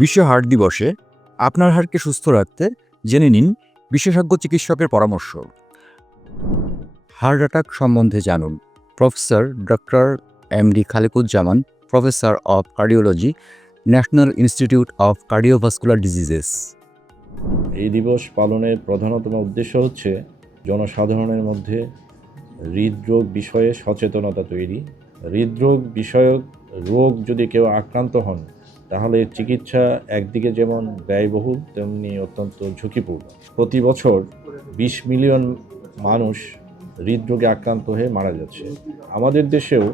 বিশ্ব হার্ট দিবসে আপনার হার্টকে সুস্থ রাখতে জেনে নিন বিশেষজ্ঞ চিকিৎসকের পরামর্শ। হার্ট অ্যাটাক সম্বন্ধে জানুন। Professor doctor M D Khalequzzaman, professor of cardiology, national institute of cardiovascular diseases. এই দিবস পালনের প্রধানতম উদ্দেশ্য হচ্ছে জনসাধারণের মধ্যে হৃদরোগ বিষয়ে সচেতনতা তৈরি। হৃদরোগ বিষয়ক রোগ যদি কেউ আক্রান্ত হন তাহলে চিকিৎসা একদিকে যেমন ব্যয়বহুল, তেমনি অত্যন্ত ঝুঁকিপূর্ণ। প্রতি বছর বিশ মিলিয়ন মানুষ হৃদরোগে আক্রান্ত হয়ে মারা যাচ্ছে। আমাদের দেশেও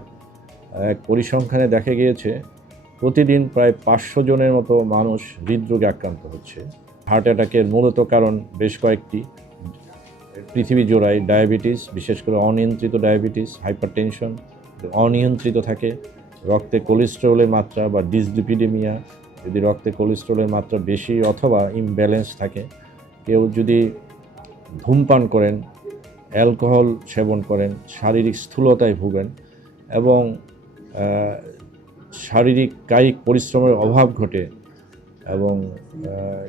এক পরিসংখ্যানে দেখা গিয়েছে, প্রতিদিন প্রায় পাঁচশো জনের মতো মানুষ হৃদরোগে আক্রান্ত হচ্ছে। হার্ট অ্যাটাকের মূলত কারণ বেশ কয়েকটি। পৃথিবী জোড়ায় ডায়াবেটিস, বিশেষ করে অনিয়ন্ত্রিত ডায়াবেটিস, হাইপারটেনশন অনিয়ন্ত্রিত থাকে। রক্তে কোলেস্টেরলের মাত্রা বা ডিসলিপিডেমিয়া, যদি রক্তে কোলেস্টেরলের মাত্রা বেশি অথবা ইমব্যালেন্স থাকে, কেউ যদি ধূমপান করেন অ্যালকোহল সেবন করেন, শারীরিক স্থূলতায় ভুগেন এবং শারীরিক কায়িক পরিশ্রমের অভাব ঘটে এবং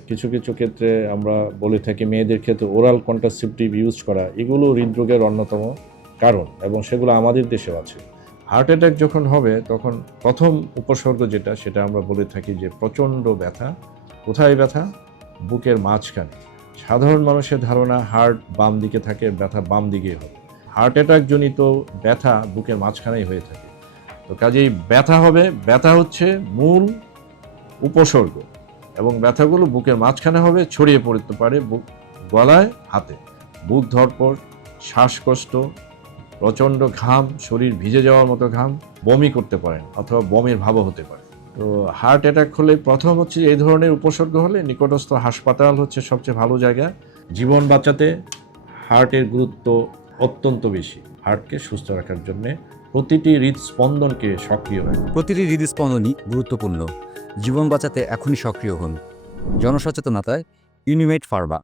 কিছু কিছু ক্ষেত্রে আমরা বলে থাকি মেয়েদের ক্ষেত্রে ওরাল কন্ট্রাসেপটিভ ইউজ করা, এগুলো হৃদরোগের অন্যতম কারণ এবং সেগুলো আমাদের দেশেও আছে। হার্ট অ্যাটাক যখন হবে, তখন প্রথম উপসর্গ যেটা, সেটা আমরা বলে থাকি যে প্রচণ্ড ব্যথা। কোথায় ব্যথা? বুকের মাঝখানে। সাধারণ মানুষের ধারণা হার্ট বাম দিকে থাকে, ব্যথা বাম দিকেই হবে। হার্ট অ্যাটাক জনিত ব্যথা বুকের মাঝখানেই হয়ে থাকে। তো কাজেই ব্যথা হবে, ব্যথা হচ্ছে মূল উপসর্গ। এবং ব্যথাগুলো বুকের মাঝখানে হবে, ছড়িয়ে পড়তে পারে বুক গলায়, হাতে। বুক ধরপড় শ্বাসকষ্ট প্রচণ্ড ঘাম, শরীর ভিজে যাওয়ার মতো ঘাম বমি করতে পারেন অথবা বমির ভাবও হতে পারে। তো হার্ট অ্যাটাক হলে প্রথম হচ্ছে এই ধরনের উপসর্গ হলে নিকটস্থ হাসপাতাল হচ্ছে সবচেয়ে ভালো জায়গা। জীবন বাঁচাতে হার্টের গুরুত্ব অত্যন্ত বেশি। হার্টকে সুস্থ রাখার জন্যে প্রতিটি হৃদস্পন্দনকে সক্রিয় রাখে প্রতিটি হৃদস্পন্দনই গুরুত্বপূর্ণ। জীবন বাঁচাতে এখনই সক্রিয় হন। জনসচেতনতায় ইউনিমেট ফার্মা।